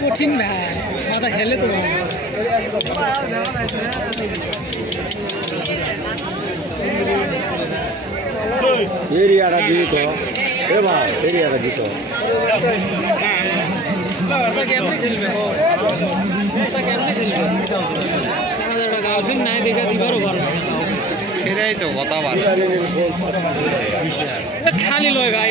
কঠিন ভাই মাথা খেলে তো এরিয়াটা দিত এ ভাই এরিয়াটা দিত কেমনে খেলবে কেমনে খেলবে গার্লফ্রেন্ড নাই দেখা দিবারও পারো সেটাই তো কথা খালি লয় ভাই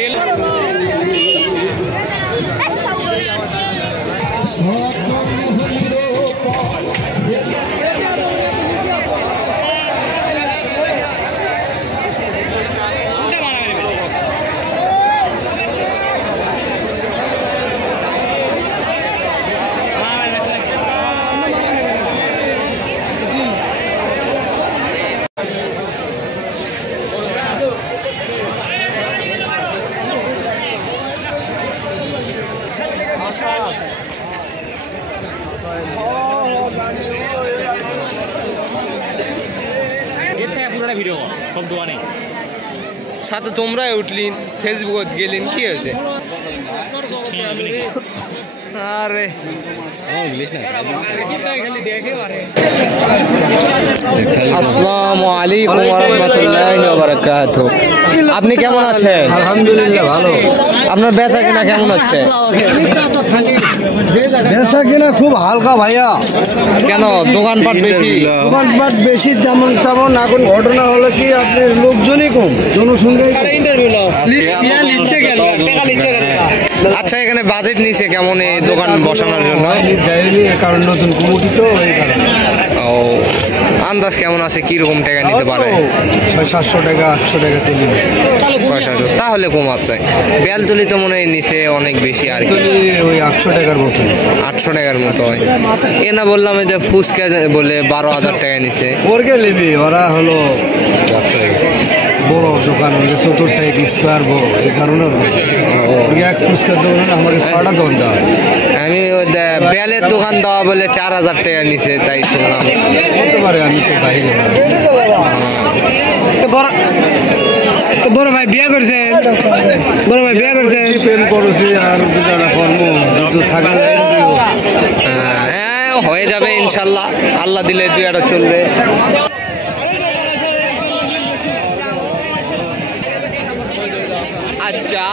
সাথে তোমরাই উঠলিন ফেসবুকত গেলেন কি হয়েছে আরে আসসালামু আলাইকুম ওয়া রাহমাতুল্লাহি ওয়া বারাকাতুহু। আপনি কেমন আছেন? আলহামদুলিল্লাহ ভালো। আপনার বেচা কিনা কেমন হচ্ছে? বেচা কিনা খুব হালকা ভাইয়া। কেন দোকানপাট বেশি? দোকানপাট বেশি যেমন তেমন। এখন ঘটনা হলো কি আপনার লোকজনই কম, জনসংখ্যা। আচ্ছা এখানে বাজেট নিছে কেমন এই দোকান বসানোর জন্য? কারণ নতুন কমিটি তো এই কারণে। ও আন্দাজ কেমন আছে কি রকম টাকা নিতে পারে? 600-700 টাকা 800 টাকা তুলি। 600 তাহলে কম আছে। বেলতলি তো মনে হয় নিচে অনেক বেশি আর কি, ওই 800 টাকার মতো। 800 টাকার মতো হয়। এ না বললাম যে ফুচকা বলে 12,000 টাকা নিছে। ওরকে নেবে ওরা হলো বড় দোকান, চতুর সাইড স্কোয়ার বড়, এই কারণে এক ফুচকার দোকান আমাকে 6টা দোকান দেওয়া হয়। আমি বেলের দোকান দেওয়া বলে 4,000 টাকা নিছে তাই শুনলাম। হতে পারে, আমি তো বাইরে। বড় ভাই বিয়ে করছে, বড় ভাই বিয়ে করছে, প্রেম করেছে আর দুটা কর্ম থাকা হয়ে যাবে ইনশাল্লাহ, আল্লাহ দিলে 2-1 চলবে। আচ্ছা